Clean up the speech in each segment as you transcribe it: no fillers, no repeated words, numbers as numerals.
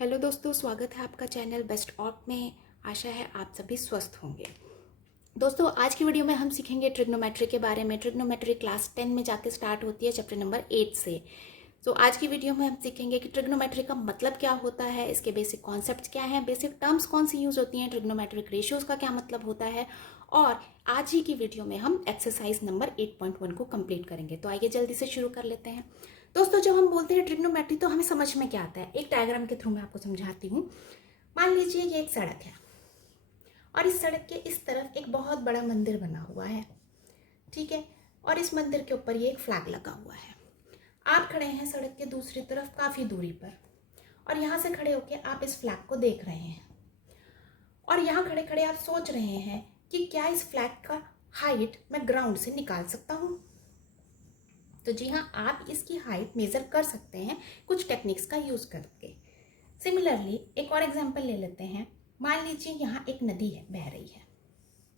Hello दोस्तों, स्वागत है आपका चैनल बेस्ट ऑप में। आशा है आप सभी स्वस्थ होंगे। दोस्तों, आज की वीडियो में हम सीखेंगे ट्रिग्नोमेट्री के बारे में। ट्रिग्नोमेट्री क्लास 10 में जाके स्टार्ट होती है, चैप्टर नंबर 8 से। तो आज की वीडियो में हम सीखेंगे कि ट्रिग्नोमेट्री का मतलब क्या होता है, इसके बेसिक कॉन्सेप्ट्स क्या हैं, बेसिक टर्म्स कौन सी यूज होती हैं, ट्रिग्नोमेट्रिक रेशियोज का क्या मतलब होता है। और आज ही की वीडियो में हम एक्सरसाइज नंबर 8.1 को कंप्लीट करेंगे। तो आइए जल्दी से शुरू कर लेते हैं। दोस्तों, जब हम बोलते हैं ट्रिग्नोमेट्री तो हमें समझ में क्या आता है, एक डायग्राम के थ्रू मैं आपको समझाती हूँ। मान लीजिए ये एक सड़क है और इस सड़क के इस तरफ एक बहुत बड़ा मंदिर बना हुआ है, ठीक है। और इस मंदिर के ऊपर ये एक फ्लैग लगा हुआ है। आप खड़े हैं सड़क के दूसरी तरफ काफी दूरी पर, और यहाँ से खड़े होकर आप इस फ्लैग को देख रहे हैं। और यहाँ खड़े खड़े आप सोच रहे हैं कि क्या इस फ्लैग का हाइट मैं ग्राउंड से निकाल सकता हूँ। तो जी हाँ, आप इसकी हाइट मेजर कर सकते हैं कुछ टेक्निक्स का यूज करके। सिमिलरली एक और एग्जांपल ले लेते हैं। मान लीजिए यहाँ एक नदी है, बह रही है,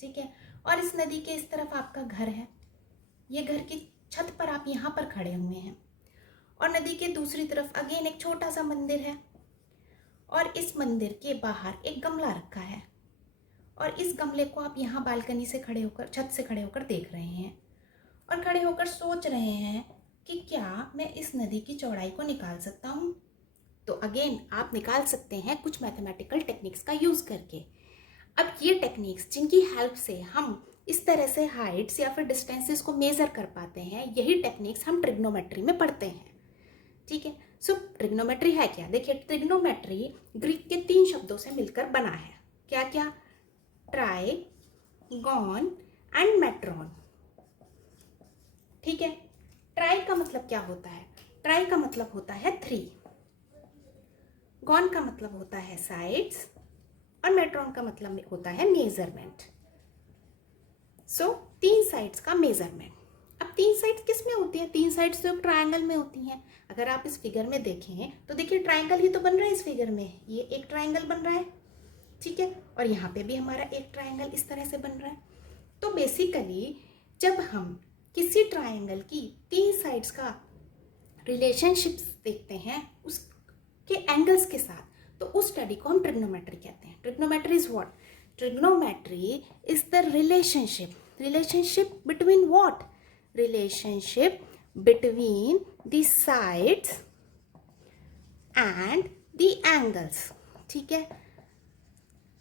ठीक है। और इस नदी के इस तरफ आपका घर है। ये घर की छत पर आप यहाँ पर खड़े हुए हैं, और नदी के दूसरी तरफ अगेन एक छोटा सा मंदिर है। और इस मंदिर के बाहर एक गमला रखा है, और इस गमले को आप यहाँ बालकनी से खड़े होकर, छत से खड़े होकर देख रहे हैं, और खड़े होकर सोच रहे हैं कि क्या मैं इस नदी की चौड़ाई को निकाल सकता हूँ। तो अगेन आप निकाल सकते हैं कुछ मैथमेटिकल टेक्निक्स का यूज करके। अब ये टेक्निक्स जिनकी हेल्प से हम इस तरह से हाइट्स या फिर डिस्टेंसेस को मेजर कर पाते हैं, यही टेक्निक्स हम ट्रिग्नोमेट्री में पढ़ते हैं, ठीक है। सो ट्रिग्नोमेट्री है क्या? देखिए, ट्रिग्नोमेट्री ग्रीक के 3 शब्दों से मिलकर बना है। क्या क्या? ट्राई, गॉन एंड मेट्रॉन, ठीक है। ट्राई का मतलब क्या होता है? ट्राई का मतलब होता है 3, गॉन का मतलब होता है साइड्स, और मेट्रॉन का मतलब होता है मेजरमेंट। सो 3 साइड्स का मेजरमेंट। अब 3 साइड्स किस में होती है? 3 साइड्स तो ट्रायंगल में होती हैं। अगर आप इस फिगर में देखें तो देखिए ट्रायंगल ही तो बन रहा है इस फिगर में। ये एक ट्रायंगल बन रहा है, ठीक है, और यहाँ पे भी हमारा एक ट्रायंगल इस तरह से बन रहा है। तो बेसिकली जब हम किसी ट्रायंगल की 3 साइड्स का रिलेशनशिप्स देखते हैं उसके एंगल्स के साथ, तो उस स्टडी को हम ट्रिग्नोमेट्री कहते हैं। Trigonometry is what? Trigonometry is the relationship between what? Relationship between the sides and the angles, ठीक है।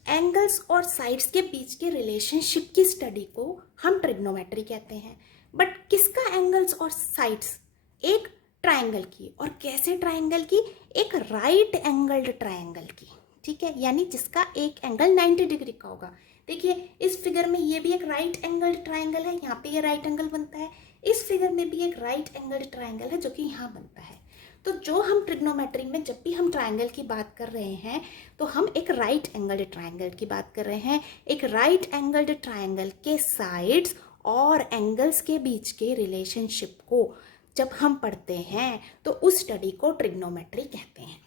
एंगल्स और साइड्स के बीच के रिलेशनशिप की स्टडी को हम ट्रिग्नोमेट्री कहते हैं। बट किसका एंगल्स और साइड्स? एक ट्रायंगल की। और कैसे ट्रायंगल की? एक राइट एंगल्ड ट्रायंगल की, ठीक है, यानी जिसका एक एंगल 90 डिग्री का होगा। देखिए इस फिगर में ये भी एक राइट एंगल्ड ट्रायंगल है, यहाँ पे ये राइट एंगल बनता है। इस फिगर में भी एक राइट एंगल्ड ट्रायंगल है जो कि यहाँ बनता है। तो जो हम ट्रिग्नोमेट्री में जब भी हम ट्रायंगल की बात कर रहे हैं तो हम एक राइट एंगल्ड ट्रायंगल की बात कर रहे हैं। एक राइट एंगल्ड ट्रायंगल के साइड्स और एंगल्स के बीच के रिलेशनशिप को जब हम पढ़ते हैं तो उस स्टडी को ट्रिग्नोमेट्री कहते हैं।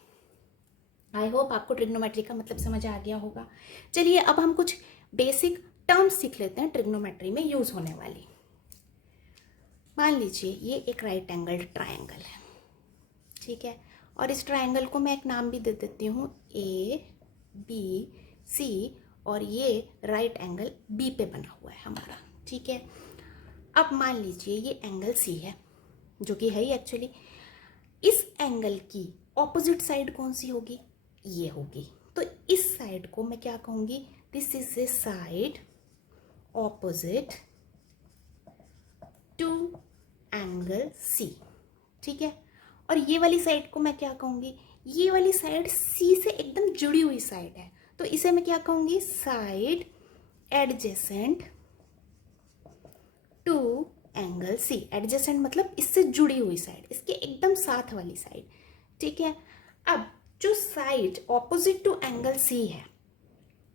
आई होप आपको ट्रिग्नोमेट्री का मतलब समझ आ गया होगा। चलिए अब हम कुछ बेसिक टर्म्स सीख लेते हैं ट्रिग्नोमेट्री में यूज होने वाली। मान लीजिए ये एक राइट एंगल्ड ट्रायंगल है, ठीक है, और इस ट्रायंगल को मैं एक नाम भी दे देती हूँ ABC, और ये राइट एंगल B पे बना हुआ है हमारा, ठीक है। अब मान लीजिए ये एंगल C है, जो कि है ही एक्चुअली। इस एंगल की ऑपोजिट साइड कौन सी होगी? ये होगी। तो इस साइड को मैं क्या कहूँगी? This is a side opposite to angle C, ठीक है। और ये वाली साइड को मैं क्या कहूँगी? ये वाली साइड C से एकदम जुड़ी हुई साइड है, तो इसे मैं क्या कहूँगी? Side adjacent to angle C। Adjacent मतलब इससे जुड़ी हुई साइड, इसके एकदम साथ वाली साइड, ठीक है। अब जो side opposite to angle C है,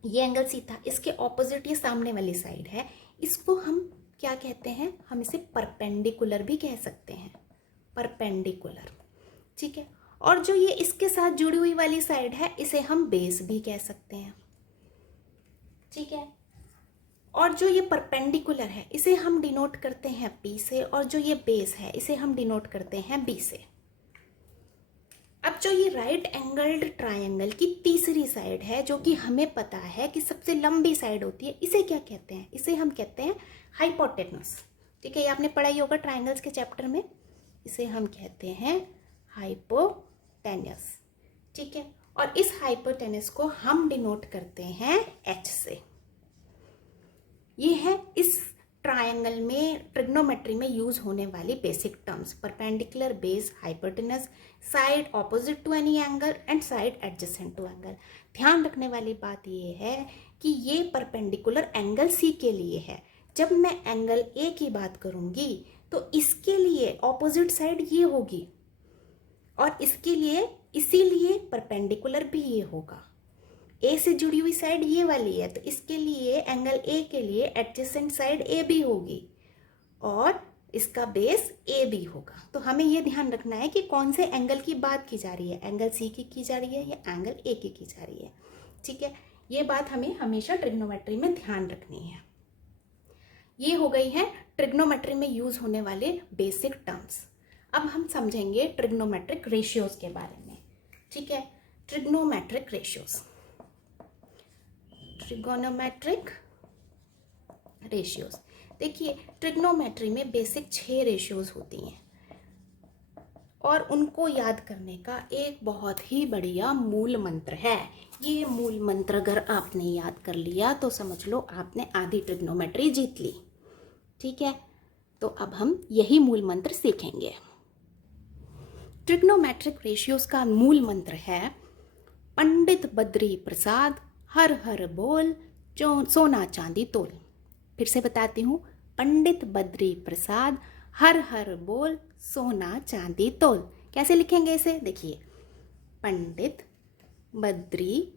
ये एंगल C था, इसके ऑपोजिट ये सामने वाली साइड है, इसको हम क्या कहते हैं? हम इसे परपेंडिकुलर भी कह सकते हैं, परपेंडिकुलर, ठीक है। और जो ये इसके साथ जुड़ी हुई वाली साइड है इसे हम बेस भी कह सकते हैं, ठीक है। और जो ये परपेंडिकुलर है इसे हम डिनोट करते हैं P से, और जो ये बेस है इसे हम डिनोट करते हैं B से। अब अब जो ये राइट एंगल्ड ट्रायंगल की तीसरी साइड है, जो कि हमें पता है कि सबसे लंबी साइड होती है, इसे क्या कहते हैं? इसे हम कहते हैं हाइपोटेनस। ठीक है, ये आपने पढ़ा ही होगा ट्रायंगल्स के चैप्टर में। इसे हम कहते हैं हाइपोटेनस। ठीक है, और इस हाइपोटेनस को हम डिनोट करते हैं H से। ये है इस ट्रायंगल में ट्रिग्नोमेट्री में यूज होने वाली basic terms: perpendicular, base, hypotenuse, side opposite to any angle and side adjacent to angle. ध्यान रखने वाली बात ये है कि ये परपेंडिकुलर एंगल सी के लिए है। जब मैं एंगल ए की बात करूंगी तो इसके लिए ऑपोजिट साइड ये होगी, और इसके लिए इसीलिए परपेंडिकुलर भी ये होगा। ए से जुड़ी हुई साइड ये वाली है, तो इसके लिए एंगल ए के लिए एडजेसेंट साइड ए बी होगी, और इसका बेस ए बी होगा। तो हमें ये ध्यान रखना है कि कौन से एंगल की बात की जा रही है, एंगल सी की जा रही है या एंगल ए की जा रही है। ठीक है, ये बात हमें हमेशा ट्रिग्नोमेट्री में ध्यान रखनी है। ये हो गई है ट्रिग्नोमेट्री में यूज होने वाले बेसिक टर्म्स। अब हम समझेंगे ट्रिग्नोमेट्रिक रेशियोज के बारे में। ठीक है, ट्रिग्नोमेट्रिक रेशियोज, ट्रिगोनोमेट्रिक रेशियोज। देखिए, ट्रिग्नोमेट्री में बेसिक 6 रेशियोज होती हैं, और उनको याद करने का एक बहुत ही बढ़िया मूल मंत्र है। ये मूल मंत्र अगर आपने याद कर लिया तो समझ लो आपने आधी ट्रिग्नोमेट्री जीत ली। ठीक है, तो अब हम यही मूल मंत्र सीखेंगे। ट्रिग्नोमेट्रिक रेशियोज का मूल मंत्र है: पंडित बद्री प्रसाद हर हर बोल सोना चांदी तोल। फिर से बताती हूँ, पंडित बद्री प्रसाद हर हर बोल सोना चांदी तोल। कैसे लिखेंगे इसे? देखिए, पंडित बद्री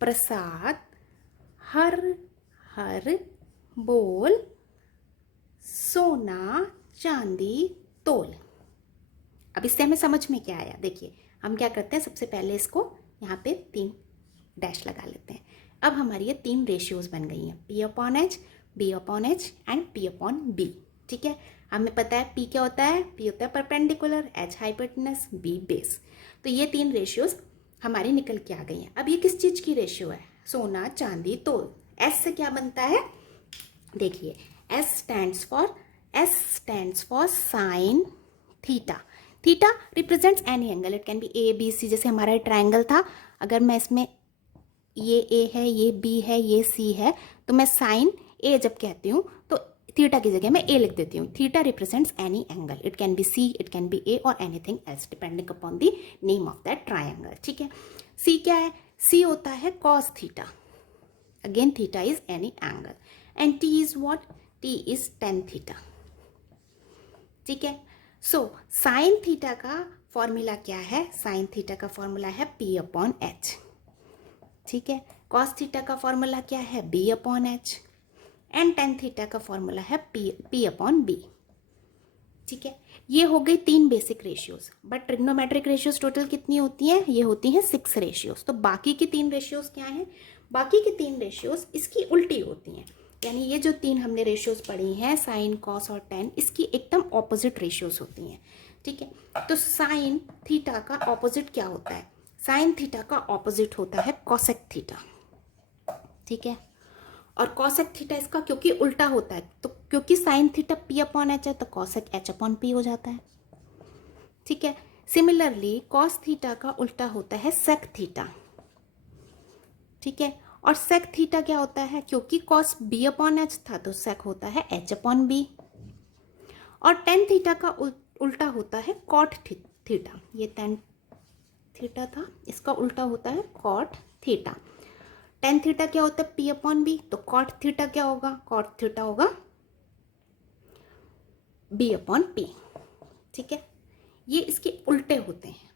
प्रसाद हर हर बोल सोना चांदी तोल। अब इससे हमें समझ में क्या आया? देखिए, हम क्या करते हैं, सबसे पहले इसको यहाँ पे 3 डैश लगा लेते हैं। अब हमारी ये 3 रेशियोज बन गई हैं: P upon H, B upon H and P upon B। ठीक है, हमें पता है P क्या होता है? P होता है perpendicular, H hypotenuse, B base. तो ये 3 रेशियोज हमारी निकल के आ गई हैं। अब ये किस चीज़ की रेशियो है? सोना चांदी तोल। S से क्या बनता है? देखिए, S stands for sine theta. Theta represents any angle, it can be A B C. जैसे हमारा ट्रायंगल था, अगर मैं इसमें ये ए है, ये बी है, ये सी है, तो मैं साइन ए जब कहती हूँ तो थीटा की जगह मैं ए लिख देती हूँ। Theta represents any angle, it can be C, it can be A और anything else depending upon the name of that triangle. ठीक है, सी क्या है? सी होता है cos theta. Again theta is any angle, and T is what? T is tan theta. ठीक है, so sine theta का फॉर्मूला क्या है? साइन थीटा का फॉर्मूला है P अपॉन H। ठीक है, कॉस थीटा का फॉर्मूला क्या है? B upon H, and tan theta का फॉर्मूला है P अपॉन B। ठीक है, ये हो गई 3 basic ratios. But trigonometric ratios total कितनी होती हैं? ये होती हैं 6 रेशियोज। तो बाकी की 3 रेशियोज क्या हैं? बाकी की 3 रेशियोज इसकी उल्टी होती हैं। यानी ये जो 3 हमने रेशियोज पढ़ी हैं, साइन, कॉस और टेन, इसकी एकदम ऑपोजिट रेशियोज होती हैं। ठीक है, तो साइन थीटा का ऑपोजिट क्या होता है? साइन थीटा का ऑपोजिट होता है कॉसेक थीटा। ठीक है, और कॉसेक थीटा इसका क्योंकि उल्टा होता है, तो क्योंकि sine theta P upon H है तो कॉसेक H अपॉन P हो जाता है। ठीक है, सिमिलरली कॉस थीटा का उल्टा होता है सेक थीटा। ठीक है, और सेक थीटा क्या होता है? क्योंकि कॉस B अपॉन H था तो सेक होता है H अपॉन B। और टेन थीटा का उल्टा होता है कॉट थीटा। ये टेन थीटा था, इसका उल्टा होता है कॉट थीटा। टेन थीटा क्या होता है? P upon B। तो कॉट थीटा क्या होगा? कॉट थीटा होगा B अपॉन P। ठीक है, ये इसके उल्टे होते हैं।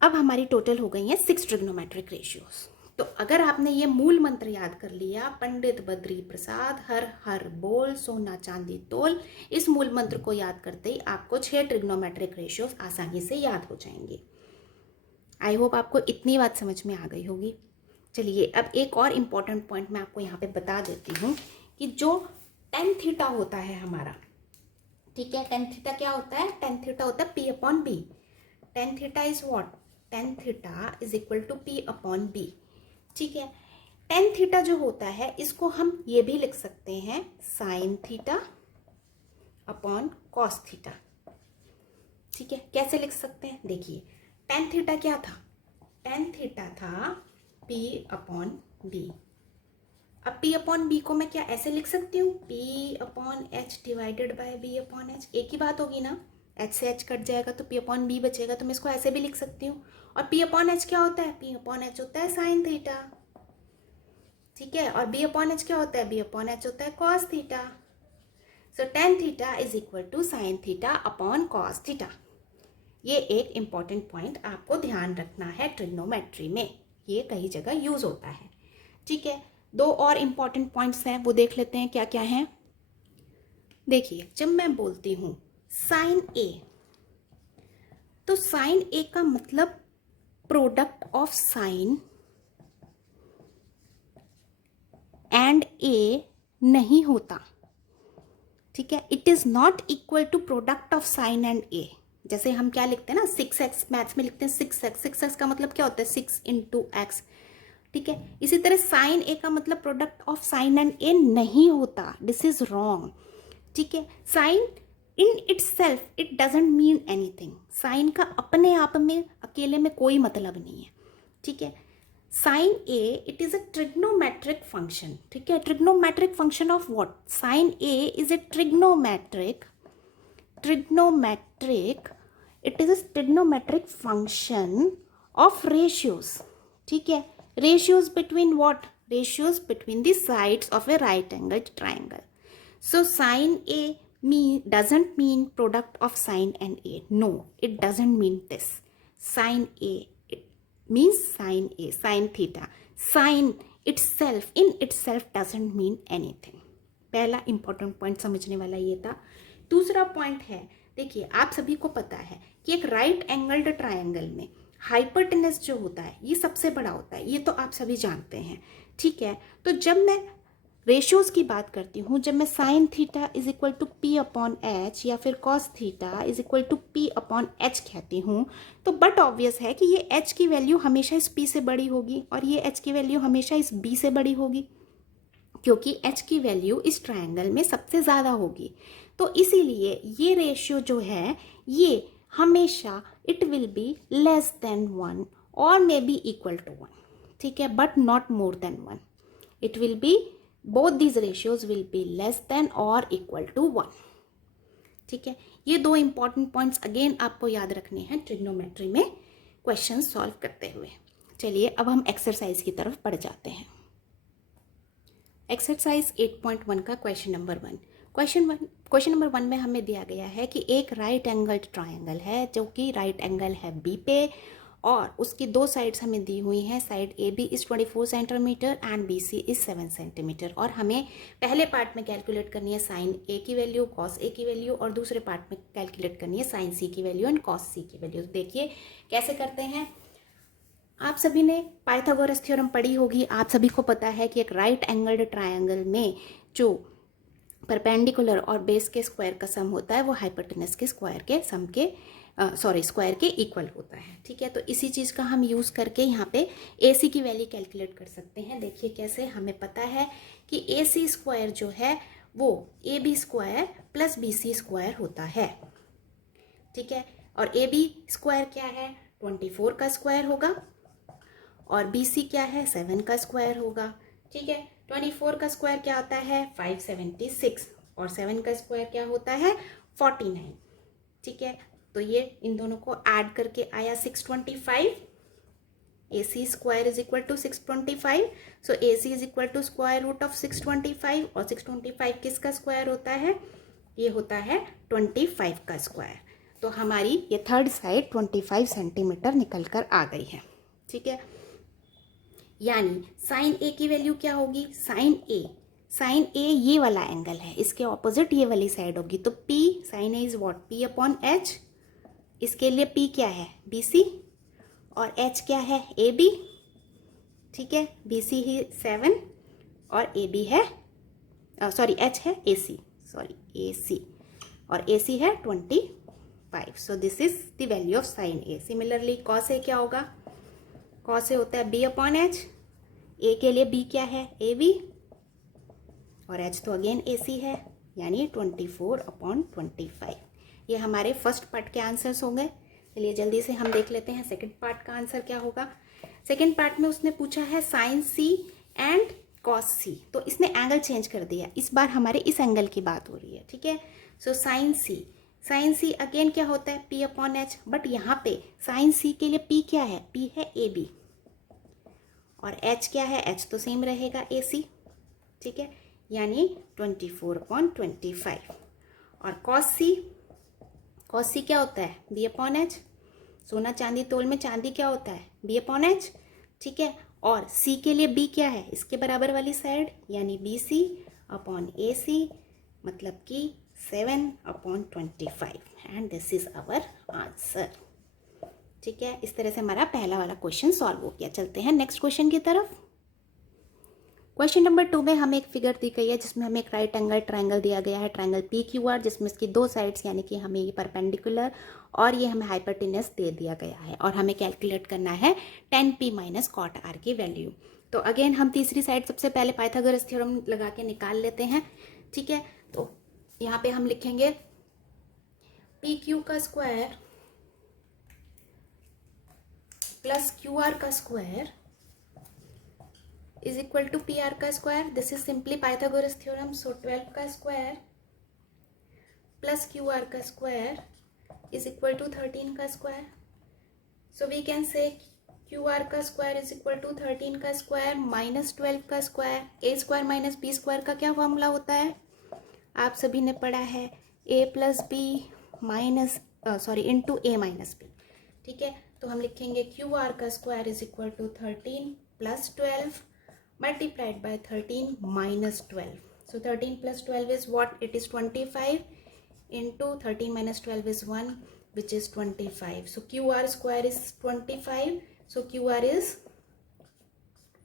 अब हमारी टोटल हो गई है 6 ट्रिग्नोमेट्रिक रेशियोज। तो अगर आपने ये मूल मंत्र याद कर लिया, पंडित बद्री प्रसाद हर हर बोल सोना चांदी तोल, इस मूल मंत्र को याद करते ही आपको 6 ट्रिग्नोमेट्रिक रेशियोज आसानी से याद हो जाएंगे। आई होप आपको इतनी बात समझ में आ गई होगी। चलिए, अब एक और इम्पॉर्टेंट पॉइंट मैं आपको यहाँ पे बता देती हूँ कि जो टेन थीटा होता है हमारा, ठीक है, टेन थीटा क्या होता है? टेन थीटा होता है P upon B। Tan theta is what, tan theta is equal to P upon B. ठीक है, टेन थीटा जो होता है इसको हम ये भी लिख सकते हैं sign theta upon cos theta. ठीक है, कैसे लिख सकते हैं, देखिए टेन थीटा क्या था, टेन थीटा था पी अपॉन बी। अब पी अपॉन बी को मैं क्या ऐसे लिख सकती हूँ, P upon H divided by B upon H, एक ही बात होगी ना, एच से एच कट जाएगा तो पी अपॉन बी बचेगा, तो मैं इसको ऐसे भी लिख सकती हूँ। और पी अपॉन एच क्या होता है, पी अपॉन एच होता है साइन थीटा। ठीक है, और बी अपॉन एच क्या होता है, बी अपॉन एच होता है cos theta. So tan theta is equal to sine theta upon cos theta. ये एक इंपॉर्टेंट पॉइंट आपको ध्यान रखना है ट्रिग्नोमेट्री में, ये कई जगह यूज होता है। ठीक है, दो और इंपॉर्टेंट पॉइंट्स हैं वो देख लेते हैं क्या क्या हैं। देखिए जब मैं बोलती हूं साइन ए, तो साइन ए का मतलब product of sine and A नहीं होता। ठीक है, it is not equal to product of sine and A. जैसे हम क्या लिखते हैं ना, 6x मैथ्स में लिखते हैं 6x, 6x का मतलब क्या होता है 6 इंटू एक्स। ठीक है, इसी तरह साइन ए का मतलब product of sine and A नहीं होता, दिस इज रॉन्ग। ठीक है, sine in itself it doesn't mean anything, sine का अपने आप में अकेले में कोई मतलब नहीं है। ठीक है, sine A it is a trigonometric function. ठीक है, trigonometric function of what, sine A is a trigonometric it is a trigonometric function of ratios. ठीक है, ratios between what, ratios between the sides of a right angled triangle. So sin A doesn't mean product of sin and A. No, it doesn't mean this. Sin A, it means sin A, sin theta. Sin itself in itself doesn't mean anything. पहला important point समझने वाला ये था। दूसरा point है, देखिए आप सभी को पता है कि एक राइट एंगल्ड ट्रायंगल में हाइपोटेनस जो होता है ये सबसे बड़ा होता है, ये तो आप सभी जानते हैं। ठीक है, तो जब मैं रेशियोज की बात करती हूँ, जब मैं sine theta is equal to P upon H या फिर cos theta is equal to P upon H कहती हूँ, तो बट ऑब्वियस है कि ये एच की वैल्यू हमेशा इस पी से बड़ी होगी और ये एच की वैल्यू हमेशा इस बी से बड़ी होगी, क्योंकि h की वैल्यू इस ट्रायंगल में सबसे ज़्यादा होगी। तो इसीलिए ये रेशियो जो है ये हमेशा it will be less than 1 और मे बी इक्वल टू 1। ठीक है, but not more than 1। It will be both these ratios will be less than और इक्वल टू 1। ठीक है, ये दो इंपॉर्टेंट पॉइंट्स अगेन आपको याद रखने हैं ट्रिग्नोमेट्री में क्वेश्चन सॉल्व करते हुए। चलिए अब हम एक्सरसाइज की तरफ बढ़ जाते हैं। एक्सरसाइज 8.1 का क्वेश्चन नंबर 1। क्वेश्चन नंबर 1 में हमें दिया गया है कि एक राइट एंगल्ड ट्रायंगल है जो कि राइट एंगल है बी पे और उसकी दो साइड्स हमें दी हुई हैं, side A B is 24 centimetre and B C is 7 centimetre. और हमें पहले पार्ट में कैलकुलेट करनी है साइन ए की वैल्यू, कॉस ए की वैल्यू और दूसरे पार्ट में कैलकुलेट करनी है साइन सी की वैल्यू एंड कॉस सी की वैल्यू। देखिए कैसे करते हैं। आप सभी ने पाइथागोरस थ्योरम पढ़ी होगी, आप सभी को पता है कि एक राइट एंगल्ड ट्रायंगल में जो परपेंडिकुलर और बेस के स्क्वायर का सम होता है वो हाइपोटेनस के स्क्वायर के सम के स्क्वायर के इक्वल होता है। ठीक है, तो इसी चीज़ का हम यूज़ करके यहाँ पे ए सी की वैल्यू कैलकुलेट कर सकते हैं। देखिए कैसे, हमें पता है कि ए सी स्क्वायर जो है वो A B square plus B C square होता है। ठीक है, और ए बी स्क्वायर क्या है 24 का स्क्वायर होगा और बी सी क्या है 7 का स्क्वायर होगा। ठीक है, 24 का स्क्वायर क्या होता है 576 और 7 का स्क्वायर क्या होता है 49। ठीक है, तो ये इन दोनों को ऐड करके आया 625। A C square is equal to 625, so A C is equal to square root of 625 और 625 किसका स्क्वायर होता है, ये होता है 25 का स्क्वायर। तो हमारी ये थर्ड साइड 25 सेंटीमीटर निकल कर आ गई है। ठीक है, यानी साइन ए की वैल्यू क्या होगी, साइन ए ये वाला एंगल है, इसके ऑपोजिट ये वाली साइड होगी, तो P sine A is what P upon H। इसके लिए P क्या है BC और H क्या है AB। ठीक है, BC ही 7 और AB है H है AC और AC है 25। 5. So this is the value of sine A. Similarly cos A क्या होगा? कॉस ए होता है b अपॉन एच. ए के लिए b क्या है? ए बी, और h तो अगेन ए सी है, यानी 24 अपॉन 25. ये हमारे फर्स्ट पार्ट के आंसर्स हो गए. चलिए जल्दी से हम देख लेते हैं सेकंड पार्ट का आंसर क्या होगा. सेकंड पार्ट में उसने पूछा है साइन सी एंड कॉस सी. तो इसने एंगल चेंज कर दिया. इस बार हमारे इस एंगल की बात हो रही है. ठीक है. सो साइन सी अगेन क्या होता है? p upon H. बट यहाँ पे साइन सी के लिए p क्या है? p है ए बी, और h क्या है? h तो सेम रहेगा ए सी. ठीक है, यानी 24 अपॉन 25. और कॉस सी क्या होता है? b upon H. सोना चांदी तोल में चांदी क्या होता है? b upon H. ठीक है, और c के लिए b क्या है? इसके बराबर वाली साइड, यानी बी सी अपॉन ए सी, मतलब कि 7 upon 25. And this is our answer. ठीक है, इस तरह से हमारा पहला वाला क्वेश्चन सॉल्व हो गया. चलते हैं नेक्स्ट क्वेश्चन की तरफ. क्वेश्चन नंबर 2 में हमें एक फिगर दी गई है जिसमें हमें एक राइट एंगल ट्रायंगल दिया गया है, ट्रायंगल पी क्यू आर, जिसमें इसकी दो साइड्स यानी कि हमें ये परपेंडिकुलर और ये हमें हाइपोटेनस दे दिया गया है, और हमें कैलकुलेट करना है tan p minus cot R की वैल्यू. तो अगेन हम तीसरी साइड सबसे पहले पाइथागोरस थ्योरम लगा के निकाल लेते हैं. ठीक है, तो यहाँ पे हम लिखेंगे पी क्यू का स्क्वायर प्लस क्यू आर का square is equal to PR का square. This is simply Pythagoras theorem. So 12 का स्क्वायर प्लस QR का स्क्वायर इज इक्वल टू 13 का square. So we can say QR का square is equal to 13 का square minus 12 का square. A square minus B square का क्या formula होता है? आप सभी ने पढ़ा है, a plus B minus into A minus B. ठीक है, तो हम लिखेंगे QR का square is equal to 13 plus 12 multiplied by 13 minus 12. So 13 plus 12 is what? It is 25 into 13 minus 12 is 1, which is 25. So QR square is 25. So QR is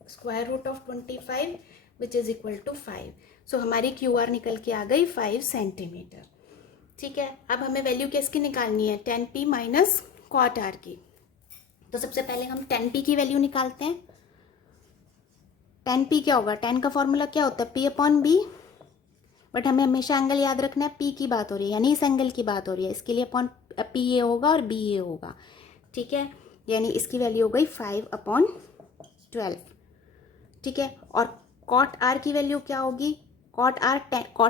square root of 25, which is equal to 5. So हमारी QR निकल के आ गई 5 centimetre. ठीक है, अब हमें value किसकी निकालनी है? tan p minus cot R की. तो सबसे पहले हम tan p की वैल्यू निकालते हैं. tan p क्या होगा? tan का फॉर्मूला क्या होता है? p upon B. बट हमें हमेशा एंगल याद रखना है, p की बात हो रही है, यानी इस एंगल की बात हो रही है. इसके लिए अपॉन p ए होगा और b ए होगा. ठीक है, यानी इसकी वैल्यू हो गई 5 अपॉन 12. ठीक है, और कॉट r की वैल्यू क्या होगी? कॉट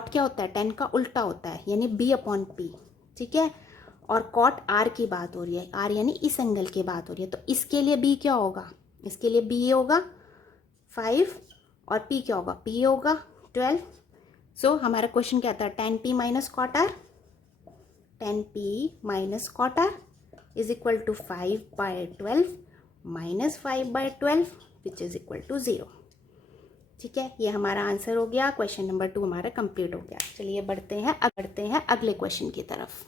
क्या होता है? tan का उल्टा होता है, यानी b अपॉन p. ठीक है, और कॉट r की बात हो रही है, r यानी इस एंगल की बात हो रही है. तो इसके लिए b क्या होगा? इसके लिए b ए होगा 5, और p क्या होगा? p होगा 12. सो हमारा क्वेश्चन क्या था? tan p minus cot r. tan p minus cot r is equal to 5 by 12 minus 5 by 12 which is equal to 0. ठीक है, ये हमारा आंसर हो गया. क्वेश्चन नंबर 2 हमारा कंप्लीट हो गया. चलिए बढ़ते हैं अगले क्वेश्चन की तरफ.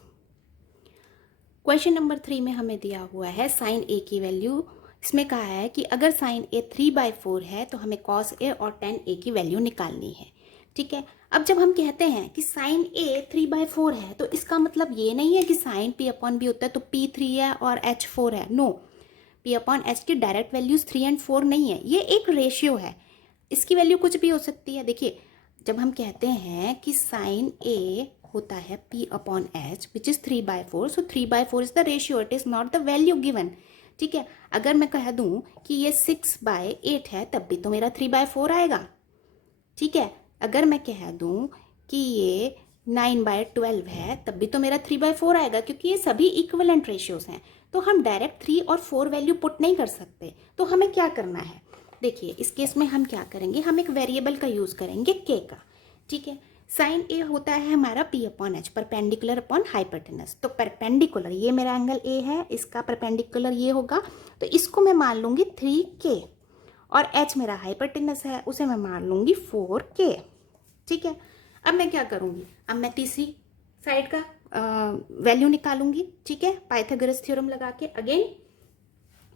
क्वेश्चन नंबर 3 में हमें दिया हुआ है साइन ए की वैल्यू. इसमें कहा है कि अगर साइन ए 3/4 है तो हमें कॉस ए और tan ए की वैल्यू निकालनी है. ठीक है, अब जब हम कहते हैं कि साइन ए 3/4 है तो इसका मतलब ये नहीं है कि साइन p अपॉन बी होता है तो p 3 है और h 4 है. नो, p अपॉन h की डायरेक्ट वैल्यूज 3 एंड 4 नहीं है. ये एक रेशियो है, इसकी वैल्यू कुछ भी हो सकती है. देखिए, जब हम कहते हैं कि साइन ए होता है p upon h which is 3/4, so 3/4 is the ratio, it is not the value given. ठीक है, अगर मैं कह दूं कि ये 6/8 है तब भी तो मेरा 3/4 आएगा. ठीक है, अगर मैं कह दूं कि ये 9/12 है तब भी तो मेरा 3/4 आएगा, क्योंकि ये सभी इक्विवेलेंट रेशियोज हैं. तो हम डायरेक्ट 3 और 4 वैल्यू पुट नहीं कर सकते. तो हमें क्या करना है? देखिए, इस केस में हम क्या करेंगे? हम एक वेरिएबल का यूज करेंगे k का. ठीक है, साइन ए होता है हमारा p upon H, perpendicular upon hypotenuse. तो परपेंडिकुलर, ये मेरा एंगल a है, इसका परपेंडिकुलर ये होगा, तो इसको मैं मान लूंगी 3k, और h मेरा हाइपोटेनस है, उसे मैं मान लूंगी 4k. ठीक है, अब मैं क्या करूंगी? अब मैं तीसरी साइड का वैल्यू निकालूंगी. ठीक है, पाइथागोरस थ्योरम लगा के अगेन.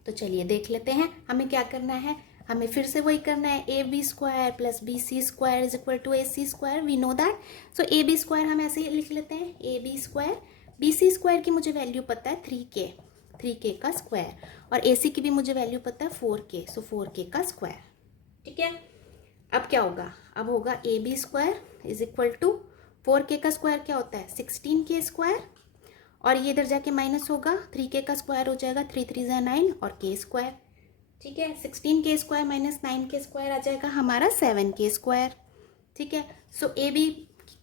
तो चलिए देख लेते हैं हमें क्या करना है. हमें फिर से वही करना है, A B square plus B C square is equal to A C square. We know that. So A B square हम ऐसे ही लिख लेते हैं, A B square B C square की मुझे वैल्यू पता है 3k का स्क्वायर, और ए सी की भी मुझे वैल्यू पता है 4k, सो 4k का स्क्वायर। ठीक है, अब क्या होगा, अब होगा A B square is equal to 4k का स्क्वायर क्या होता है 16k स्क्वायर, और ये इधर जाके माइनस होगा, 3k का स्क्वायर हो जाएगा 3 3 ज़ा 9 और k स्क्वायर। ठीक है, 16k square minus 9k square आ जाएगा हमारा 7k स्क्वायर। ठीक है, सो ए बी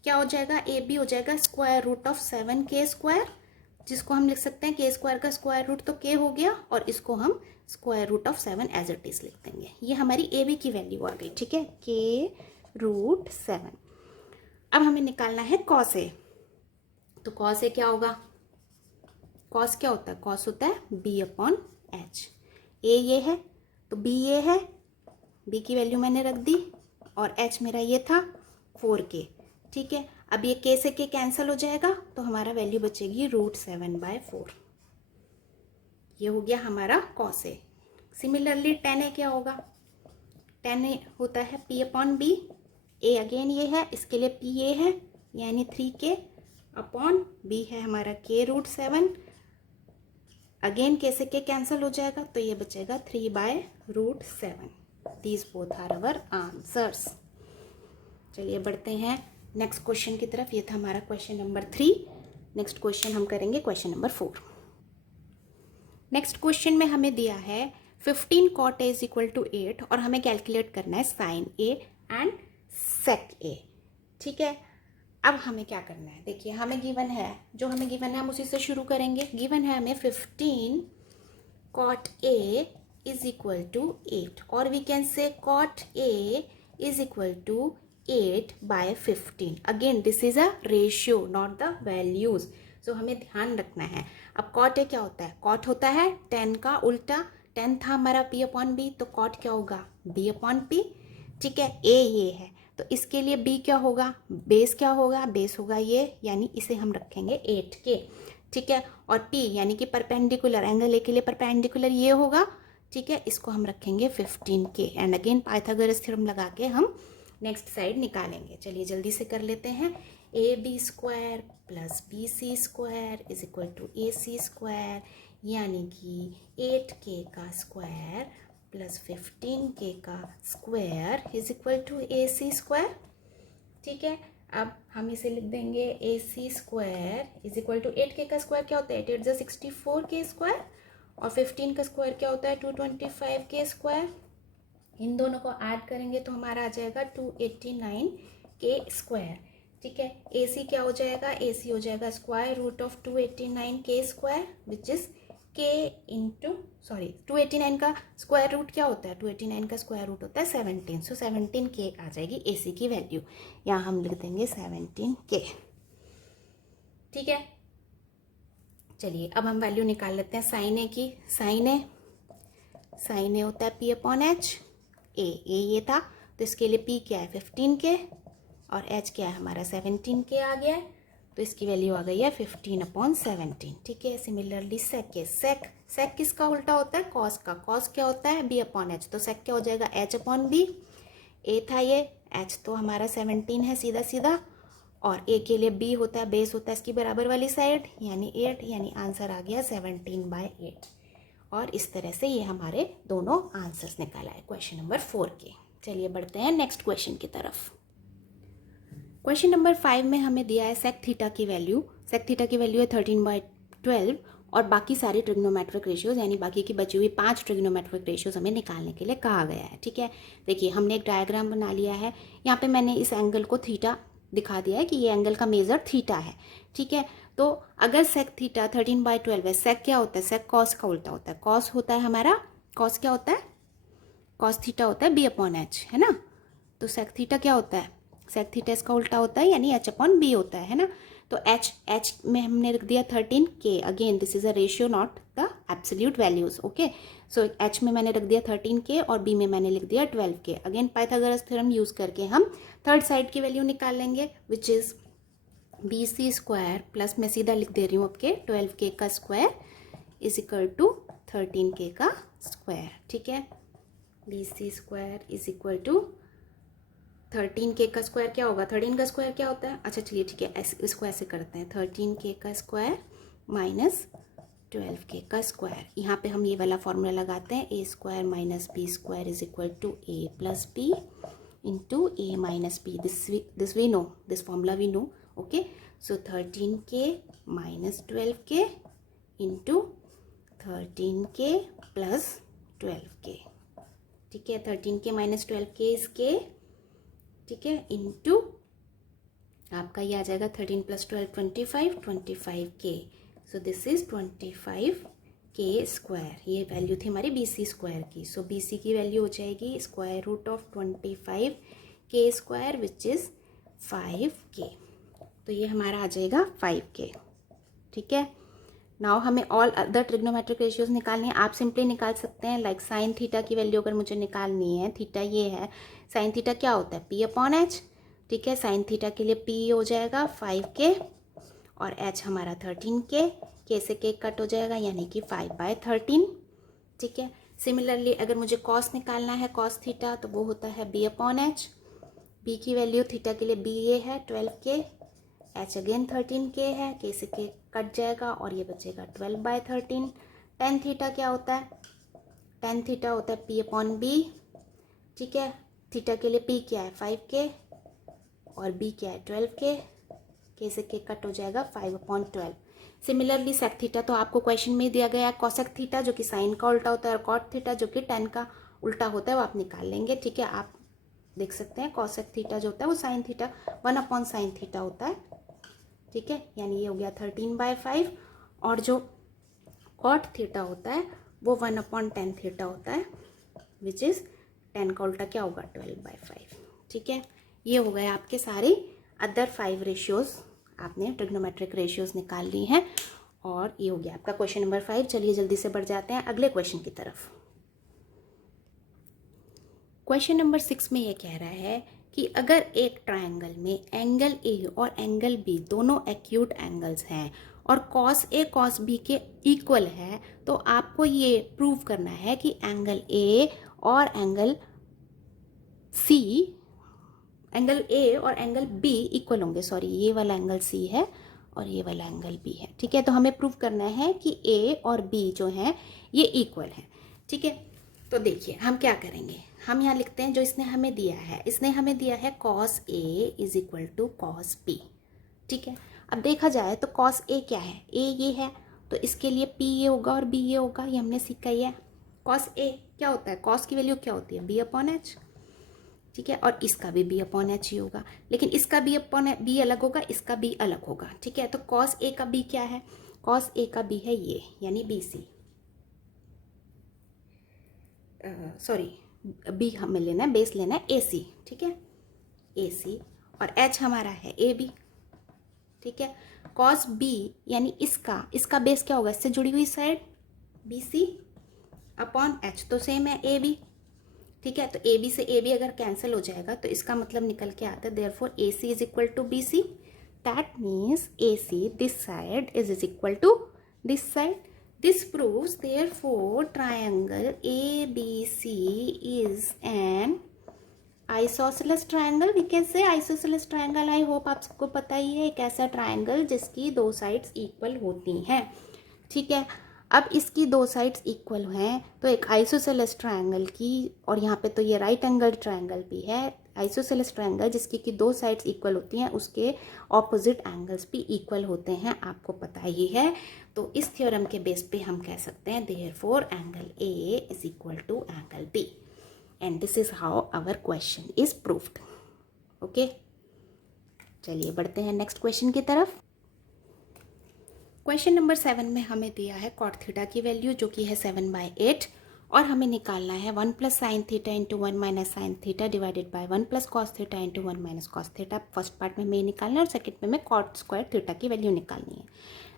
क्या हो जाएगा, ए बी हो जाएगा square root of 7k square, जिसको हम लिख सकते हैं के स्क्वायर का स्क्वायर रूट तो k हो गया, और इसको हम square root of 7 as it is लिख देंगे। ये हमारी ए बी की वैल्यू आ गई। ठीक है, k√7। अब हमें निकालना है कॉस ए, तो कॉस ए क्या होगा, कॉस क्या होता है, कॉस होता है b/h। ए ये है तो b ये है, b की वैल्यू मैंने रख दी, और h मेरा ये था 4k। ठीक है, अब ये k से k कैंसिल हो जाएगा, तो हमारा वैल्यू बचेगी √7/4। ये हो गया हमारा कॉस ए। सिमिलरली tan ए क्या होगा, tan ए होता है p/b, a अगेन ये है, इसके लिए p ये है यानी 3k/b है हमारा k√7, अगेन k से k कैंसिल हो जाएगा, तो ये बचेगा 3/√7। These both are our answers. चलिए बढ़ते हैं नेक्स्ट क्वेश्चन की तरफ। ये था हमारा क्वेश्चन नंबर 3। नेक्स्ट क्वेश्चन हम करेंगे क्वेश्चन नंबर 4। नेक्स्ट क्वेश्चन में हमें दिया है 15 cot a is equal to 8, और हमें कैलकुलेट करना है sine a and sec a। ठीक है, अब हमें क्या करना है, देखिए हमें गिवन है, जो हमें गिवन है हम उसी से शुरू करेंगे। गिवन है हमें 15 cot a is equal to 8, और we can say cot a is equal to 8/15। Again this is a ratio not the values, so हमें ध्यान रखना है। अब cot a क्या होता है, cot होता है tan का उल्टा, tan था हमारा p/b, तो cot क्या होगा b/p। ठीक है, a ये है, तो इसके लिए b क्या होगा, बेस क्या होगा, बेस होगा ये, यानी इसे हम रखेंगे 8k। ठीक है, और p यानी कि परपेंडिकुलर, एंगल a के लिए परपेंडिकुलर ये होगा। ठीक है, इसको हम रखेंगे 15k, and again Pythagoras theorem लगा के हम नेक्स्ट साइड निकालेंगे। चलिए जल्दी से कर लेते हैं। ab² plus bc² is equal to ac², यानी कि 8k का स्क्वायर प्लस 15k का square is equal to ac²। ठीक है, अब हम इसे लिख देंगे ac² is equal to 8k का स्क्वायर क्या होता है 8 × 64k स्क्वायर, और 15 का स्क्वायर क्या होता है 225k स्क्वायर। इन दोनों को ऐड करेंगे तो हमारा आ जाएगा 289k स्क्वायर। ठीक है, AC क्या हो जाएगा, AC हो जाएगा square root of 289k square which is k into 289 का स्क्वायर रूट क्या होता है, 289 का स्क्वायर रूट होता है 17, सो 17k आ जाएगी AC की वैल्यू। यहाँ हम लिख देंगे 17k। ठीक है, चलिए अब हम वैल्यू निकाल लेते हैं साइन ए की। साइन ए होता है p/h, ए ये था, तो इसके लिए p क्या है 15k, और h क्या है हमारा 17k आ गया है, तो इसकी वैल्यू आ गई है 15/17। ठीक है, सिमिलरली सेक किसका उल्टा होता है, कॉस का। कॉस क्या होता है b/h, तो सेक क्या हो जाएगा h/b। a था ये, h तो हमारा 17 है सीधा सीधा, और a के लिए b होता है, बेस होता है इसकी बराबर वाली साइड यानी 8, यानी आंसर आ गया 17/8। और इस तरह से ये हमारे दोनों आंसर्स निकाला है क्वेश्चन नंबर 4 के। चलिए बढ़ते हैं नेक्स्ट क्वेश्चन की तरफ। क्वेश्चन नंबर 5 में हमें दिया है सेक थीटा की वैल्यू। सेक थीटा की वैल्यू है 13/12, और बाकी सारी ट्रिग्नोमेट्रिक रेशियोज यानी बाकी की बची हुई 5 ट्रिग्नोमेट्रिक रेशियोज हमें निकालने के लिए कहा गया है। ठीक है, देखिए हमने एक डायग्राम बना लिया है, यहाँ पे मैंने इस एंगल को थीटा दिखा दिया है कि ये एंगल का मेजर थीटा है। ठीक है, तो अगर सेक थीटा 13/12 है, सेक क्या होता है, सेक कॉस का उल्टा होता है। कॉस होता है हमारा, कॉस क्या होता है, कॉस थीटा होता है b/h, है ना। तो सेक थीटा क्या होता है, सेक थीटा इसका उल्टा होता है यानी h/b होता है ना। तो h में हमने रख दिया 13k, again this is a ratio not the absolute values. Okay, so h में मैंने रख दिया 13k और b में मैंने लिख दिया 12k। Again Pythagoras theorem use करके हम थर्ड साइड की वैल्यू निकाल लेंगे विच इज bc² प्लस मैं सीधा लिख दे रही हूँ आपके 12k का square is equal to 13k का स्क्वायर। ठीक है, bc² is equal to 13k का स्क्वायर क्या होगा, 13 का स्क्वायर क्या होता है, अच्छा चलिए ठीक है, इसको ऐसे करते हैं, 13k का स्क्वायर माइनस 12k का स्क्वायर। यहाँ पे हम ये वाला फॉर्मूला लगाते हैं, a square minus B square is equal to a plus B into a minus B. This we know, this formula we know, okay. So 13k minus 12k into 13k plus 12k, ठीक है। 13k minus 12k is k, ठीक है, into आपका ये आ जाएगा 13 plus 12 25, 25k। So this is 25k square. ये value थी हमारी BC स्क्वायर की। सो BC की वैल्यू हो जाएगी square root of 25k square which is 5k। तो ये हमारा आ जाएगा 5k, ठीक है। नाउ हमें ऑल अदर ट्रिग्नोमेट्रिक रेशियोज निकालनी है। आप सिंपली निकाल सकते हैं, लाइक साइन थीटा की वैल्यू अगर मुझे निकालनी है, थीटा ये है, साइन थीटा क्या होता है, P/H, ठीक है। साइन थीटा के लिए P हो जाएगा 5k और H हमारा 13k, k से k कट हो जाएगा यानी कि 5/13, ठीक है। सिमिलरली अगर मुझे कॉस निकालना है, कॉस थीटा, तो वो होता है B/H। B की वैल्यू थीटा के लिए B ये है 12k, H अगेन 13k है, k से k कट जाएगा और ये बचेगा 12/13। टेन थीटा क्या होता है, टेन थीटा होता है P/B, ठीक है। थीटा के लिए P क्या है 5k और B क्या है 12k, k से k कट हो जाएगा 5/12। सिमिलरली सेक थीटा तो आपको क्वेश्चन में दिया गया है, कॉसेक थीटा जो कि साइन का उल्टा होता है और कॉट थीटा जो कि टेन का उल्टा होता है, वो आप निकाल लेंगे, ठीक है। आप देख सकते हैं कॉसेक थीटा जो होता है वो साइन थीटा 1/sin थीटा होता है, ठीक है। यानी ये हो गया 13/5 और जो कॉट थीटा होता है वो 1/tan थीटा होता है विच इज़ 10 का उल्टा क्या होगा 12/5, ठीक है। ये हो गए आपके सारे अदर 5 रेशियोज, आपने ट्रिग्नोमेट्रिक रेशियोज निकाल ली हैं और ये हो गया आपका क्वेश्चन नंबर 5। चलिए जल्दी से बढ़ जाते हैं अगले क्वेश्चन की तरफ। क्वेश्चन नंबर 6 में ये कह रहा है कि अगर एक ट्रायंगल में एंगल ए और एंगल बी दोनों एक्यूट एंगल्स हैं और कॉस ए कॉस बी के इक्वल है, तो आपको ये प्रूव करना है कि एंगल ए और एंगल सी, एंगल ए और एंगल बी इक्वल होंगे। सॉरी, ये वाला एंगल सी है और ये वाला एंगल बी है, ठीक है। तो हमें प्रूव करना है कि ए और बी जो हैं ये इक्वल हैं, ठीक है। तो देखिए हम क्या करेंगे, हम यहाँ लिखते हैं जो इसने हमें दिया है, इसने हमें दिया है cos A is equal to cos B, ठीक है। अब देखा जाए तो cos A क्या है, A ये है तो इसके लिए P ये होगा और B ये होगा, ये हमने सीखा ही है। cos A क्या होता है, cos की वैल्यू क्या होती है B/H, ठीक है। और इसका भी B/H ही होगा, लेकिन इसका B अलग होगा, इसका B अलग होगा, ठीक है। तो cos A का B क्या है, cos A का B है ये, यानी BC, सॉरी बी हमें लेना है, बेस लेना है AC, ठीक है, AC। और H हमारा है AB, ठीक है। cos B यानी इसका बेस क्या होगा, इससे जुड़ी हुई साइड BC/H, तो सेम है AB, ठीक है। तो AB से AB अगर कैंसिल हो जाएगा तो इसका मतलब निकल के आता है therefore AC is equal to BC, that means AC this side is equal to this side. This proves therefore triangle ABC is an isosceles triangle. We can say isosceles triangle. I hope आप सबको पता ही है, एक ऐसा triangle जिसकी दो sides equal होती हैं, ठीक है। अब इसकी दो साइड्स इक्वल हैं तो एक आइसोसेलेस ट्राइंगल की, और यहाँ पे तो ये राइट एंगल ट्राइंगल भी है, आइसोसेलेस ट्राइंगल जिसकी कि दो साइड्स इक्वल होती हैं उसके ऑपोजिट एंगल्स भी इक्वल होते हैं, आपको पता ही है। तो इस थ्योरम के बेस पे हम कह सकते हैं therefore angle A is equal to angle B, and this is how our question is proved, okay. चलिए बढ़ते हैं नेक्स्ट क्वेश्चन की तरफ। क्वेश्चन नंबर 7 में हमें दिया है कॉट थीटा की वैल्यू जो कि है 7/8 और हमें निकालना है 1 + sin theta into 1 - sin theta divided by 1 + cos theta into 1 - cos theta. First part में हमें निकालना है और सेकंड में हमें कॉट स्क्वायर थीटा की वैल्यू निकालनी है।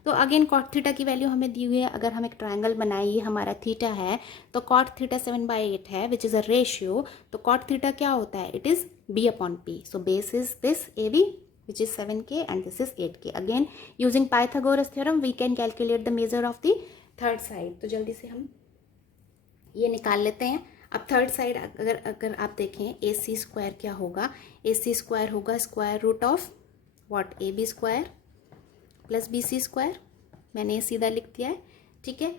तो अगेन कॉट थीटा की वैल्यू हमें दी हुई है, अगर हम एक ट्रायंगल बनाए, ये हमारा थीटा है तो कॉट थीटा 7/8 है विच इज़ अ रेशियो, तो कॉट थीटा क्या होता है, it is B/P। So base is this AB which is 7k and this is 8k. Again using Pythagoras theorem we can calculate the measure of the third side. तो जल्दी से हम ये निकाल लेते हैं। अब थर्ड साइड अगर आप देखें ए सी स्क्वायर क्या होगा, ए सी स्क्वायर होगा square root of what, A B square plus B C square, मैंने ये सीधा लिख दिया है, ठीक है।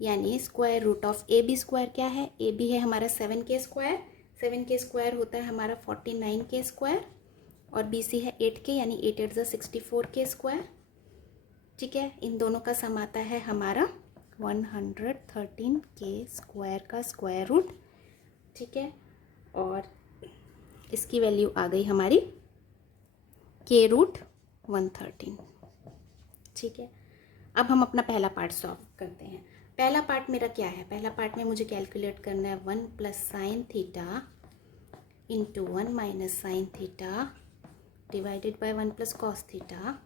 यानी square root of A B square क्या है, ए बी है हमारा 7 के स्क्वायर, 7 के स्क्वायर होता है हमारा 49 के स्क्वायर, और बी सी है 8 के, यानी 8 8 64 के स्क्वायर, ठीक है। इन दोनों का सम आता है हमारा 113 के स्क्वायर का स्क्वायर रूट, ठीक है। और इसकी वैल्यू आ गई हमारी के रूट 113, ठीक है। अब हम अपना पहला पार्ट सॉल्व करते हैं। पहला पार्ट मेरा क्या है, पहला पार्ट में मुझे कैलकुलेट करना है 1 plus sine theta into 1 minus sine theta divided by 1 plus cos theta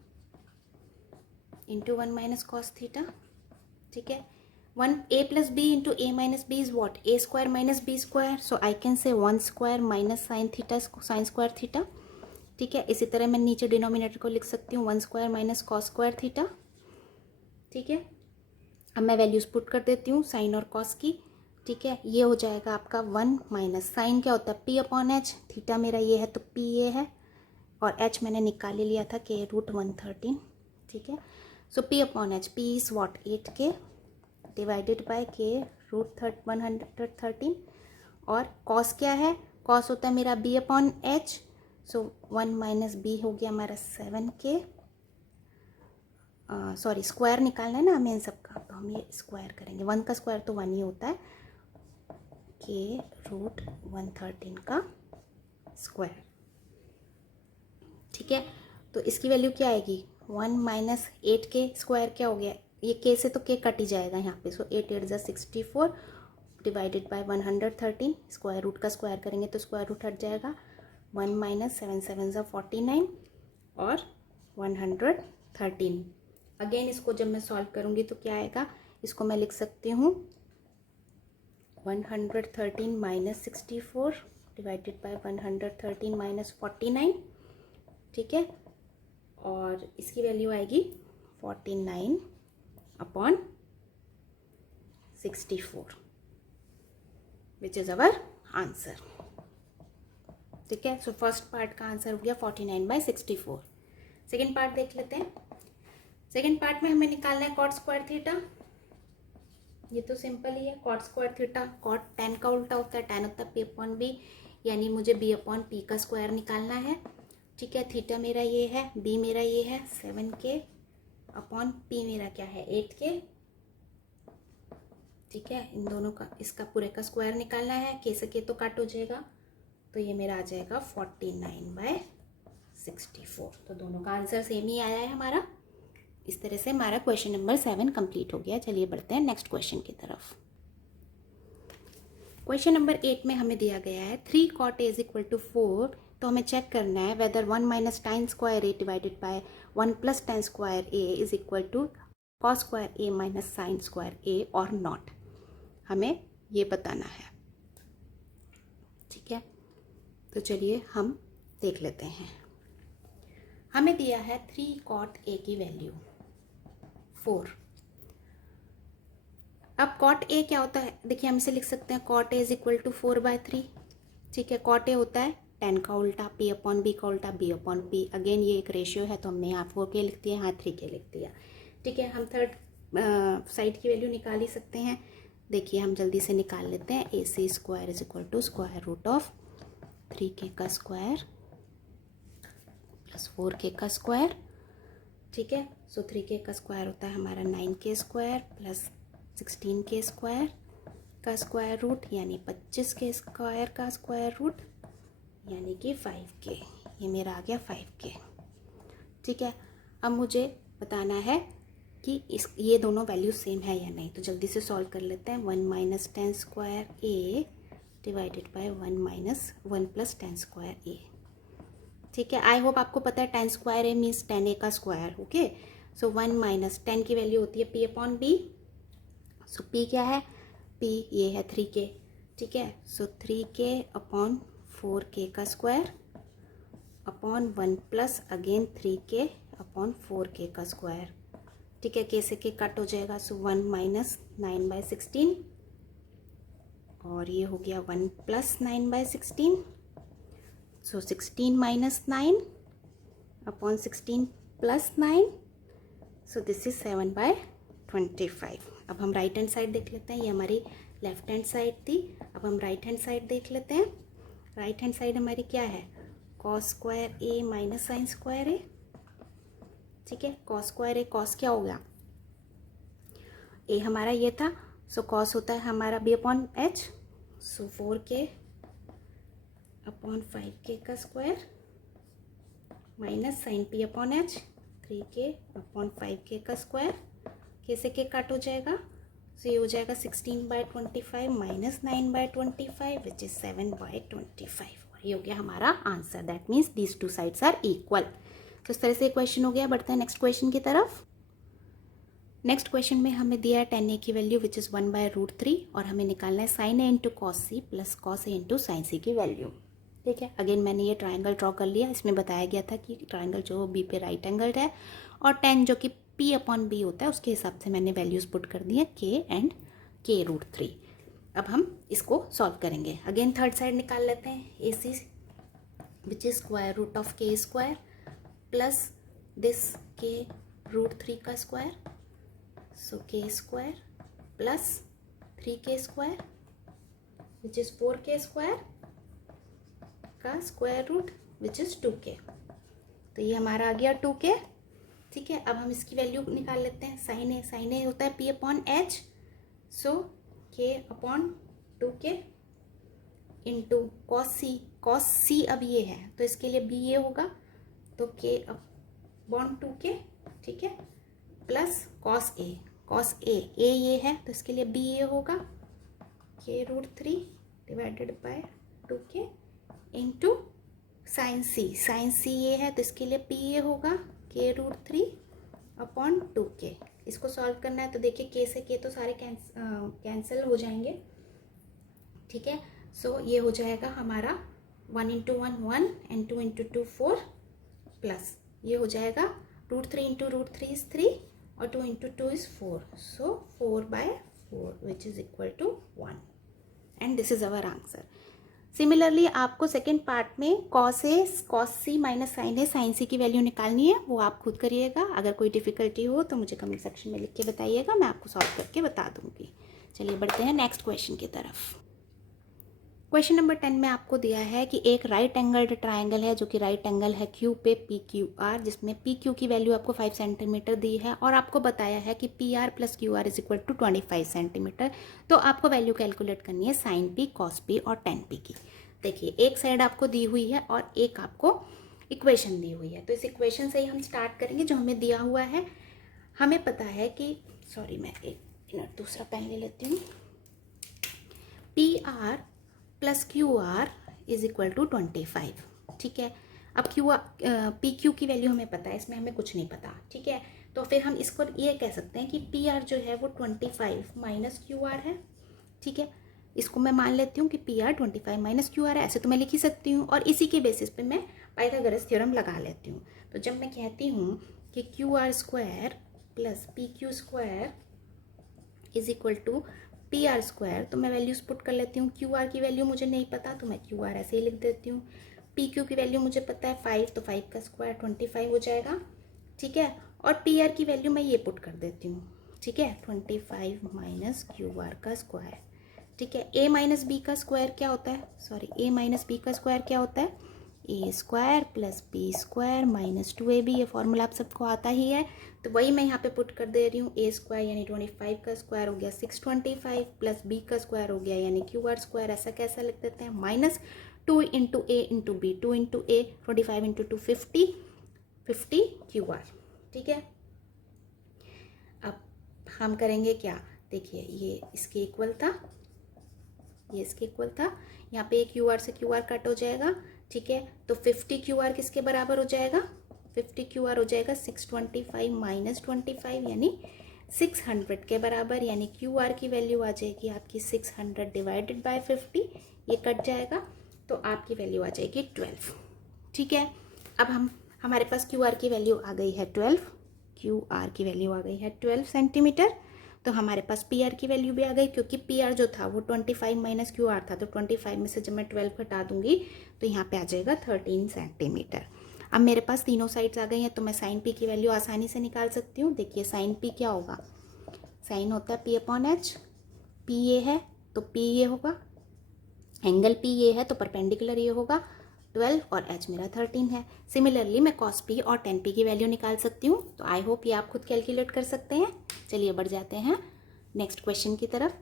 into 1 minus cos theta, ठीक है। 1 a plus B into a minus B is what, A square minus B square, so I can say 1 square minus sine theta sine square theta, ठीक है। इसी तरह मैं नीचे denominator को लिख सकती हूँ 1 square minus cos square theta, ठीक है। अब मैं वैल्यूज पुट कर देती हूँ साइन और कॉस की, ठीक है। ये हो जाएगा आपका 1 माइनस साइन क्या होता है p अपॉन एच, थीटा मेरा ये है तो p ये है, और h मैंने निकाल लिया था के रूट 113, ठीक है। सो p upon H, p is what 8k divided by के रूट 113, और कॉस क्या है, कॉस होता है मेरा b अपॉन एच, सो 1 माइनस बी हो गया हमारा 7k, सॉरी स्क्वायर निकालना है ना हमें इन सब का, तो हम ये स्क्वायर करेंगे, 1 का स्क्वायर तो 1 ही होता है, के रूट 113 का स्क्वायर, ठीक है। तो इसकी वैल्यू क्या आएगी, 1 माइनस 8k स्क्वायर क्या हो गया, ये k से तो k कट ही जाएगा यहाँ पे, सो 8 8 64 डिवाइडेड बाय 113, स्क्वायर रूट का स्क्वायर करेंगे तो स्क्वायर रूट हट जाएगा, 1 माइनस 7 7 49 और 113। अगेन इसको जब मैं सॉल्व करूँगी तो क्या आएगा, इसको मैं लिख सकती हूँ 113 माइनस 64 डिवाइडेड बाय 113 माइनस 49, ठीक है। और इसकी वैल्यू आएगी 49 upon 64 which is our answer, ठीक है। सो फर्स्ट पार्ट का आंसर हो गया 49/64। सेकेंड पार्ट देख लेते हैं। सेकेंड पार्ट में हमें निकालना है कॉट स्क्वायर थीटा, ये तो सिंपल ही है, cot square theta, cot tan का उल्टा होता है, tan होता है p अपॉन बी, यानी मुझे b अपॉन p का स्क्वायर निकालना है, ठीक है। थीटा मेरा ये है, b मेरा ये है 7k अपॉन p मेरा क्या है 8k, ठीक है। इन दोनों का इसका पूरे का स्क्वायर निकालना है, k से k तो काट हो जाएगा, तो ये मेरा आ जाएगा 49/64। तो दोनों का आंसर सेम ही आया है हमारा। इस तरह से हमारा क्वेश्चन नंबर 7 कंप्लीट हो गया। चलिए बढ़ते हैं नेक्स्ट क्वेश्चन की तरफ। क्वेश्चन नंबर 8 में हमें दिया गया है 3 cot a is equal to 4, तो हमें चेक करना है whether 1 minus tan square a divided by 1 plus tan square a is equal to cos square a minus sine square a और नॉट, हमें ये बताना है, ठीक है। तो चलिए हम देख लेते हैं। हमें दिया है 3 cot a की वैल्यू 4। अब cot a क्या होता है, देखिए हम इसे लिख सकते हैं cot a is equal to 4/3, ठीक है। cot a होता है tan का उल्टा, p अपॉन b का उल्टा, b अपॉन p, अगेन ये एक रेशियो है तो हमने यहाँ 4k लिख दिया, यहाँ 3k लिख दिया, ठीक है। हम थर्ड साइड की वैल्यू निकाल ही सकते हैं, देखिए हम जल्दी से निकाल लेते हैं। A C square is equal to square root of 3k का स्क्वायर प्लस 4k का स्क्वायर, ठीक है। सो 3k का स्क्वायर होता है हमारा 9k square plus 16k square का स्क्वायर रूट, यानी 25k स्क्वायर का स्क्वायर रूट, यानी कि 5k, ये मेरा आ गया 5k, ठीक है। अब मुझे बताना है कि ये दोनों वैल्यू सेम है या नहीं, तो जल्दी से सॉल्व कर लेते हैं। 1 minus tan square a divided by 1 plus tan square a, ठीक है। आई होप आपको पता है tan square a means tan a का स्क्वायर, ओके। सो 1 माइनस tan की वैल्यू होती है p अपॉन b, सो p क्या है, p ये है 3k, ठीक है। सो 3k अपॉन 4k का square upon 1 plus again 3k upon 4k का स्क्वायर, ठीक है। k से k कट हो जाएगा, सो 1 माइनस 9/16 और ये हो गया 1 + 9/16, सो 16 - 9 अपॉन 16 + 9, सो दिस इज 7/25। अब हम राइट हैंड साइड देख लेते हैं, ये हमारी लेफ्ट हैंड साइड थी। अब हम राइट हैंड साइड देख लेते हैं। राइट हैंड साइड हमारी क्या है, cos square a minus sine square a, ठीक है। cos स्क्वायर a, cos क्या हो गया, a हमारा ये था, सो cos होता है हमारा b/h, सो 4k अपॉन 5k का square minus sign p/h 3k upon 5k का स्क्वायर, k से k कट हो जाएगा, सो ये हो जाएगा 16/25 माइनस 9/25 विच इज 7/25। ये हो गया हमारा answer. That means these two sides are equal. तो इस तरह से क्वेश्चन हो गया। बढ़ते हैं नेक्स्ट क्वेश्चन की तरफ। नेक्स्ट क्वेश्चन में हमें दिया है tan a की वैल्यू विच इज़ 1/√3 और हमें निकालना है sin a into cos c plus cos a into sine C की वैल्यू। ठीक है, अगेन मैंने ये ट्राइंगल ड्रॉ कर लिया। इसमें बताया गया था कि ट्राइंगल जो बी पे राइट एंगल्ड है और tan जो कि p/b होता है उसके हिसाब से मैंने वैल्यूज़ पुट कर दी है k एंड k√3। अब हम इसको सॉल्व करेंगे। अगेन थर्ड साइड निकाल लेते हैं, A C which is √k² plus this k√3 का square, so k² plus 3k² which is 4k² का square root which is 2k। तो ये हमारा आ गया 2k। ठीक है, अब हम इसकी वैल्यू निकाल लेते हैं। साइन ए होता है p/h, सो k/2k इंटू कॉस सी अब ये है तो इसके लिए b ये होगा, तो k/2k, ठीक है, प्लस कॉस ए ये है तो इसके लिए b ये होगा, k√3 divided by 2k into sine C ये है तो इसके लिए p ये होगा, k√3 अपॉन 2k। इसको सॉल्व करना है तो देखिए k से k तो सारे कैंसिल हो जाएंगे। ठीक है, सो ये हो जाएगा हमारा 1 × 1 1 एंड 2 × 2 4 प्लस ये हो जाएगा √3 × √3 इज 3 और 2 × 2 is 4, so 4/4 which is equal to 1 and this is our answer. Similarly आपको सेकेंड पार्ट में cos c minus sine C की वैल्यू निकालनी है, वो आप खुद करिएगा। अगर कोई डिफिकल्टी हो तो मुझे कमेंट सेक्शन में लिख के बताइएगा, मैं आपको सॉल्व करके बता दूंगी। चलिए बढ़ते हैं नेक्स्ट क्वेश्चन की तरफ। क्वेश्चन नंबर 10 में आपको दिया है कि एक राइट एंगल्ड ट्राइंगल है जो कि राइट एंगल है क्यू पे PQR, जिसमें PQ की वैल्यू आपको 5 सेंटीमीटर दी है और आपको बताया है कि PR + QR is equal to 25 centimetre. तो आपको वैल्यू कैलकुलेट करनी है साइन P, कॉस P और टेन P की। देखिए एक साइड आपको दी हुई है और एक आपको इक्वेशन दी हुई है, तो इस इक्वेशन से ही हम स्टार्ट करेंगे जो हमें दिया हुआ है। हमें पता है कि मैं एक मिनट दूसरा पेन ले लेती हूँ। PR + QR is equal to 25। ठीक है, अब PQ की वैल्यू हमें पता है, इसमें हमें कुछ नहीं पता। ठीक है, तो फिर हम इसको ये कह सकते हैं कि PR जो है वो 25 माइनस QR है। ठीक है, इसको मैं मान लेती हूँ कि PR 25 माइनस QR है, ऐसे तो मैं लिख ही सकती हूँ और इसी के बेसिस पे मैं पाइथागोरस थ्योरम लगा लेती हूँ। तो जब मैं कहती हूँ कि QR² plus PQ² is equal to PR² तो मैं वैल्यूज पुट कर लेती हूँ। QR की वैल्यू मुझे नहीं पता तो मैं QR ऐसे ही लिख देती हूँ। PQ की वैल्यू मुझे पता है 5, तो 5 का स्क्वायर 25 हो जाएगा। ठीक है, और PR की वैल्यू मैं ये पुट कर देती हूँ। ठीक है, 25 माइनस QR का स्क्वायर। ठीक है, A माइनस B का स्क्वायर क्या होता है, A माइनस B का स्क्वायर क्या होता है, A² plus B² minus 2AB। ये फॉर्मूला आप सबको आता ही है, तो वही मैं यहाँ पे पुट कर दे रही हूँ। A² यानी 25 का स्क्वायर हो गया 625 प्लस B का स्क्वायर हो गया यानी QR²। ऐसा कैसा लिख देते हैं, minus 2 × A × B, 2 × A 25 × 2 50 QR। ठीक है, अब हम करेंगे क्या, देखिए ये इसके इक्वल था, ये इसके इक्वल था, यहाँ पे QR से QR कट हो जाएगा। ठीक है, तो 50 QR किसके बराबर हो जाएगा, 50 QR हो जाएगा 625 माइनस 25 यानी 600 के बराबर, यानी QR की वैल्यू आ जाएगी आपकी 600 डिवाइडेड बाय 50, ये कट जाएगा तो आपकी वैल्यू आ जाएगी 12। ठीक है, अब हमारे पास QR की वैल्यू आ गई है 12, QR की वैल्यू आ गई है 12 सेंटीमीटर। तो हमारे पास पी आर की वैल्यू भी आ गई, क्योंकि पी आर जो था वो 25 माइनस क्यू आर था, तो 25 में से जब मैं 12 घटा दूंगी तो यहाँ पे आ जाएगा 13 सेंटीमीटर। अब मेरे पास तीनों साइड्स आ गई हैं, तो मैं साइन पी की वैल्यू आसानी से निकाल सकती हूँ। देखिए साइन पी क्या होगा, साइन होता है पी अपॉन एच, पी ये है तो पी ये होगा, एंगल पी ये है तो परपेंडिकुलर ये होगा 12 और एच मेरा 13 है। सिमिलरली मैं कॉस पी और टेन पी की वैल्यू निकाल सकती हूँ। तो आई होप ये आप खुद कैलकुलेट कर सकते हैं। चलिए बढ़ जाते हैं नेक्स्ट क्वेश्चन की तरफ।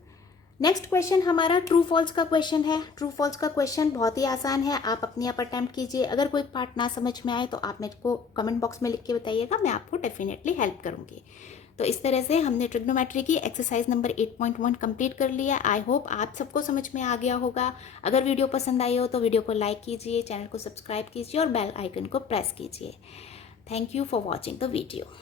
नेक्स्ट क्वेश्चन हमारा ट्रू फॉल्स का क्वेश्चन है। ट्रू फॉल्स का क्वेश्चन बहुत ही आसान है, आप अपने आप अटैम्प्ट कीजिए। अगर कोई पार्ट ना समझ में आए तो आप मेरे को कमेंट बॉक्स में लिख के बताइएगा, मैं आपको डेफिनेटली हेल्प करूँगी। तो इस तरह से हमने ट्रिग्नोमेट्री की एक्सरसाइज नंबर 8.1 कंप्लीट कर लिया। आई होप आप सबको समझ में आ गया होगा। अगर वीडियो पसंद आई हो तो वीडियो को लाइक कीजिए, चैनल को सब्सक्राइब कीजिए और बेल आइकन को प्रेस कीजिए। Thank you for watching the video.